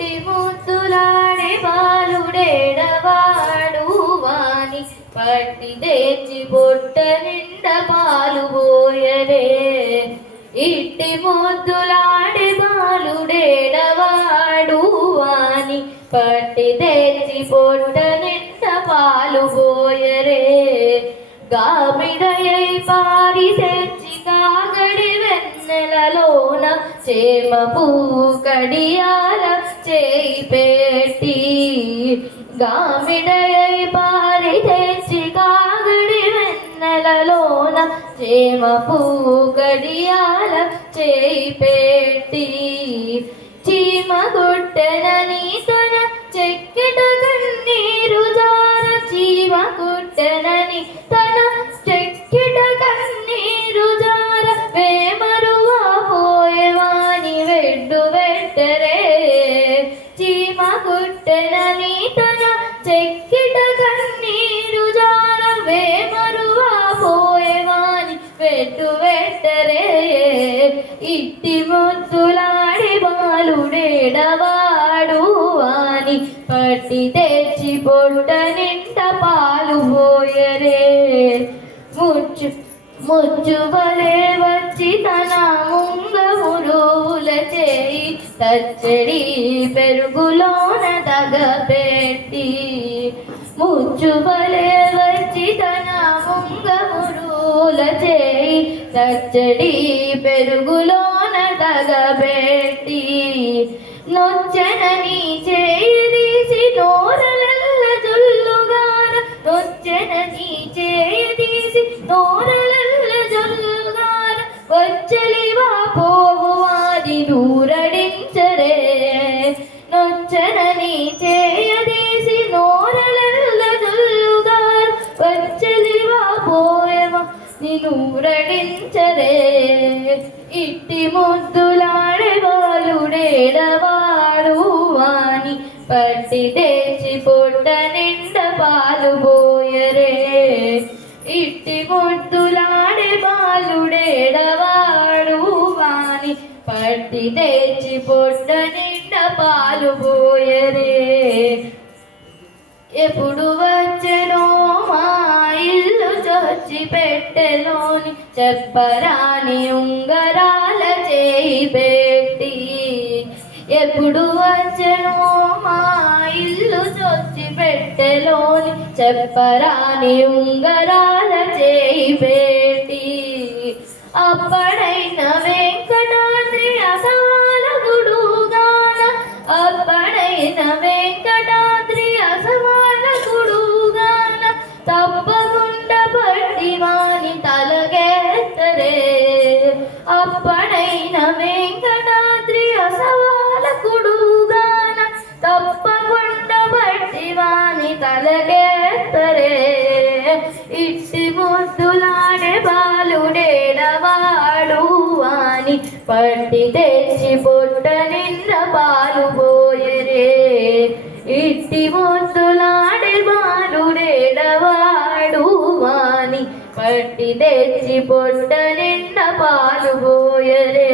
ముద్దులాడే బాలుడేడవాడు వాని పట్టి తెచ్చి బొట్ట నిండా పాలు పోయరే. ఇట్టి ముద్దులాడే బాలుడేడవాడు వాని పట్టి తెచ్చి బొట్ట నిండా పాలు పోయరే. గామిడయై పారి తెచ్చి కాగడి వెన్నెలలోన చేమ పువ్వు కడియాల చేయి పెట్టి. గామిడయై పారి తెచ్చి కాగడి వెన్నెలలోన చేమ పువ్వు కడియాల చేయి పెట్టి. చీమ గుట్టెనని తన చెక్కిట కన్నీరు జార. చీమ గుట్టెనని తన చెక్కిట కన్నీరు జార. వేమరువా పోయేవాని వెడ్డు వెట్టరే. చీమ గుట్టెనని తన చెక్కిట కన్నీరు జార. వేమరువా పోయేవాని వెడ్డు వెట్టరే. ఇట్టి ముద్దులాడి బాలుడేడవాడు వాని పట్టి తెచ్చి పొట్ట నింట పాలు పోయరే. ముచ్చువలే వచ్చి తన ముంగమురుల చేయి తచ్చడి పెరుగులోన తగపెట్టి. ముచ్చువలే వచ్చి తన ముంగమురుల చేయి తచ్చడి పెరుగులోన తగపెట్టి. నొచ్చనని చేయి తీసి నోరలల్ల జుల్లుగార. నొచ్చనని చేయి తీసి నోరలల్ల జుల్లుగార. వచ్చలివా పోవు వారి నూరడించరే. నొచ్చనని చేయ తీసి నోరలల్ల జుల్లుగార. వచ్చలివా పోయవా నినూరడించరే. ఇట్టి ముద్దులాడే బాలుడేడవాడు వాని పట్టి తెచ్చి పొట్ట నిండా పాలు పోయరే. ఇట్టి ముద్దులాడే బాలుడేడవాడు వాని పట్టి తెచ్చి పొట్ట నిండా పాలు పోయరే. ఎప్పుడు వచ్చెనో మా ఇల్లు చొచ్చి పెట్టెలోని చెప్పరాని ఉంగరాల చేయి పెట్టి. ఎప్పుడు వచ్చెనో మా ఇల్లు చొచ్చి పెట్టెలోని చెప్పరాని ఉంగరాల చేయి పెట్టి. అప్పడైన వెంకటాద్రి అసవాల గుడుగాన. అప్పడైన వెంకటాద్రి అసవాల గుడుగాన. తప్పకుండా పట్టి వాని తలగెత్తరే. అప్పడైన వెంకటాద్రి అసవాల గుడుగాన. తప్పకుండా పట్టి వాని తలగెత్తరే. ఇట్టి ముద్దులాడే బాలుడేడవాడు వాని పట్టి తెచ్చి పొట్ట నిండా పాలు పోయరే. ఇట్టి ముద్దులాడే బాలుడేడవాడు వాని పట్టి తెచ్చి పొట్ట నిండా పాలు పోయరే.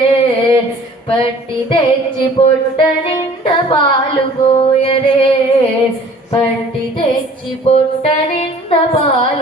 పట్టి తెచ్చి పొట్ట నిండా పాలు పోయరే. పట్టి తెచ్చి పొట్ట నిండా పాలు